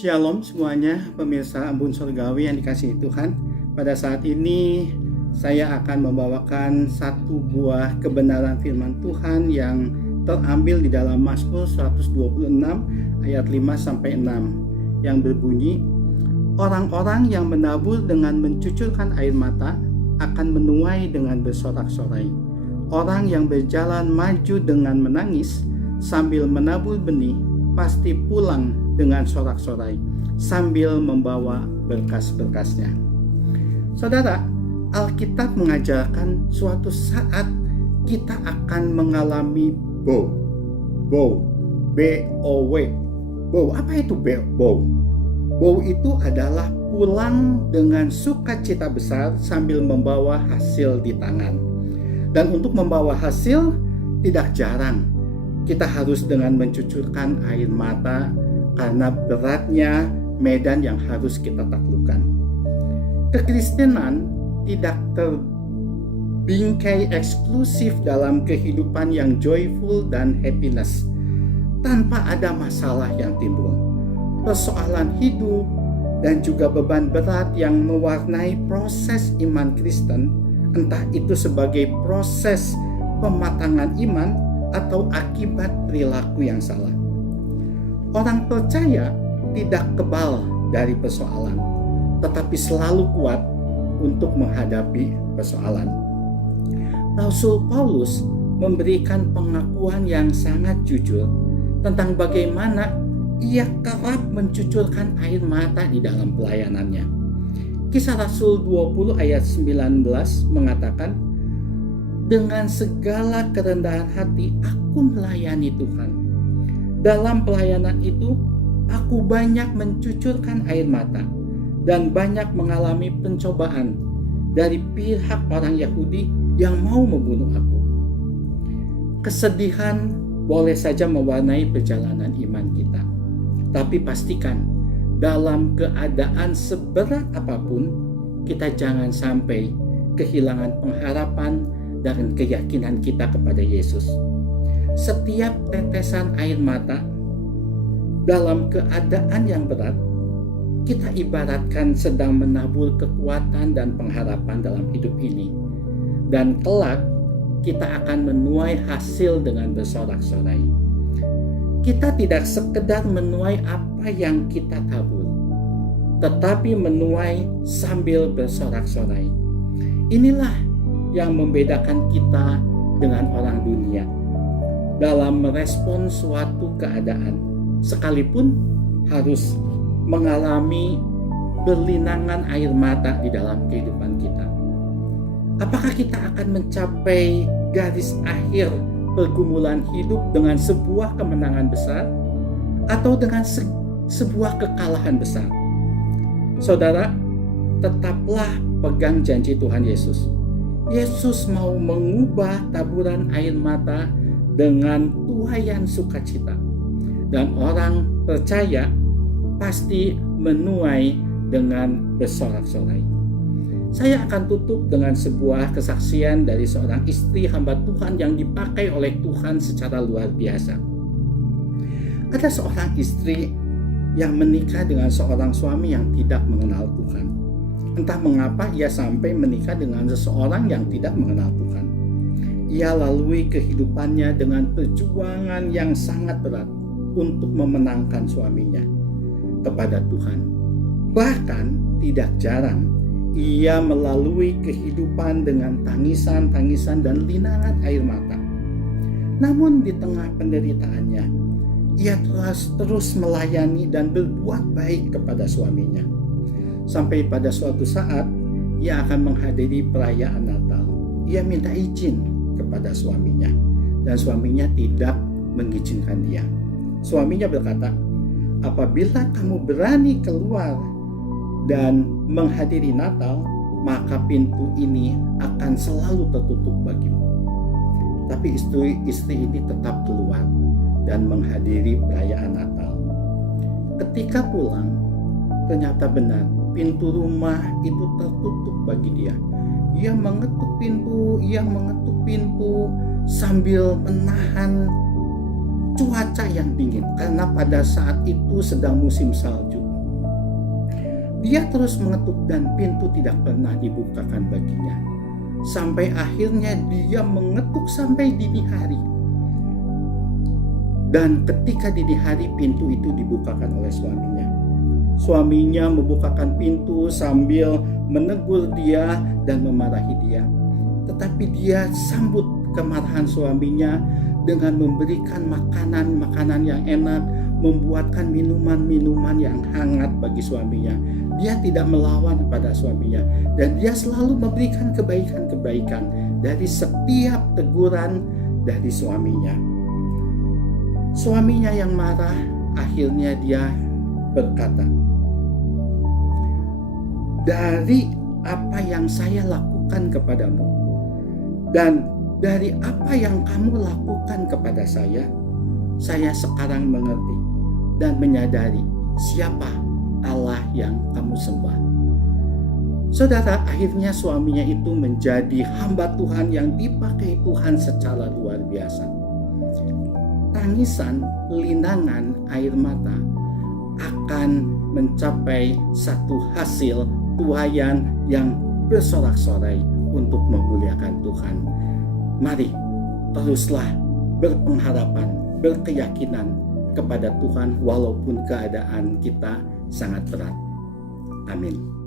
Shalom semuanya, pemirsa Embun Surgawi yang dikasihi Tuhan. Pada saat ini saya akan membawakan satu buah kebenaran firman Tuhan yang terambil di dalam Mazmur 126 ayat 5-6 yang berbunyi, orang-orang yang menabur dengan mencucurkan air mata akan menuai dengan bersorak-sorai. Orang yang berjalan maju dengan menangis sambil menabur benih pasti pulang dengan sorak-sorai sambil membawa berkas-berkasnya. Saudara, Alkitab mengajarkan suatu saat kita akan mengalami bow. B-O-W. Bow, apa itu bow? Bow itu adalah pulang dengan sukacita besar sambil membawa hasil di tangan. Dan untuk membawa hasil tidak jarang kita harus dengan mencucurkan air mata karena beratnya medan yang harus kita taklukkan. Kekristenan tidak terbingkai eksklusif dalam kehidupan yang joyful dan happiness tanpa ada masalah yang timbul. Persoalan hidup dan juga beban berat yang mewarnai proses iman Kristen, entah itu sebagai proses pematangan iman atau akibat perilaku yang salah. Orang percaya tidak kebal dari persoalan, tetapi selalu kuat untuk menghadapi persoalan. Rasul Paulus memberikan pengakuan yang sangat jujur tentang bagaimana ia kerap mencucurkan air mata di dalam pelayanannya. Kisah Rasul 20 ayat 19 mengatakan, dengan segala kerendahan hati aku melayani Tuhan. Dalam pelayanan itu, aku banyak mencucurkan air mata dan banyak mengalami pencobaan dari pihak orang Yahudi yang mau membunuh aku. Kesedihan boleh saja mewarnai perjalanan iman kita, tapi pastikan dalam keadaan seberat apapun, kita jangan sampai kehilangan pengharapan dan keyakinan kita kepada Yesus. Setiap tetesan air mata dalam keadaan yang berat, kita ibaratkan sedang menabur kekuatan dan pengharapan dalam hidup ini. Dan kelak kita akan menuai hasil dengan bersorak-sorai. Kita tidak sekedar menuai apa yang kita tabur, tetapi menuai sambil bersorak-sorai. Inilah yang membedakan kita dengan orang dunia dalam merespon suatu keadaan, sekalipun harus mengalami berlinangan air mata di dalam kehidupan kita. Apakah kita akan mencapai garis akhir pergumulan hidup dengan sebuah kemenangan besar atau dengan sebuah kekalahan besar? Saudara, tetaplah pegang janji Tuhan Yesus. Yesus mau mengubah taburan air mata dengan tuaian sukacita. Dan orang percaya pasti menuai dengan bersorak-sorai. Saya akan tutup dengan sebuah kesaksian dari seorang istri hamba Tuhan yang dipakai oleh Tuhan secara luar biasa. Ada seorang istri yang menikah dengan seorang suami yang tidak mengenal Tuhan. Entah mengapa ia sampai menikah dengan seseorang yang tidak mengenal Tuhan. Ia lalui kehidupannya dengan perjuangan yang sangat berat untuk memenangkan suaminya kepada Tuhan. Bahkan tidak jarang ia melalui kehidupan dengan tangisan-tangisan dan linangan air mata. Namun di tengah penderitaannya, ia terus melayani dan berbuat baik kepada suaminya. Sampai pada suatu saat, ia akan menghadiri perayaan Natal. Ia minta izin kepada suaminya, dan suaminya tidak mengizinkan dia. Suaminya berkata, apabila kamu berani keluar dan menghadiri Natal, maka pintu ini akan selalu tertutup bagimu. Tapi istri ini tetap keluar dan menghadiri perayaan Natal. Ketika pulang, ternyata benar, pintu rumah itu tertutup bagi dia. Ia mengetuk pintu sambil menahan cuaca yang dingin, karena pada saat itu sedang musim salju. Dia terus mengetuk dan pintu tidak pernah dibukakan baginya. Sampai akhirnya dia mengetuk sampai dini hari. Dan ketika dini hari pintu itu dibukakan oleh suaminya. Suaminya membukakan pintu sambil menegur dia dan memarahi dia. Tetapi dia sambut kemarahan suaminya dengan memberikan makanan-makanan yang enak, membuatkan minuman-minuman yang hangat bagi suaminya. Dia tidak melawan kepada suaminya, dan dia selalu memberikan kebaikan-kebaikan dari setiap teguran dari suaminya. Suaminya yang marah, akhirnya dia berkata, "Dari apa yang saya lakukan kepadamu dan dari apa yang kamu lakukan kepada saya sekarang mengerti dan menyadari siapa Allah yang kamu sembah." Saudara, akhirnya suaminya itu menjadi hamba Tuhan yang dipakai Tuhan secara luar biasa. Tangisan, linangan, air mata akan mencapai satu hasil tuaian yang bersorak-sorai untuk memuliakan Tuhan. Mari teruslah berpengharapan, berkeyakinan kepada Tuhan walaupun keadaan kita sangat berat. Amin.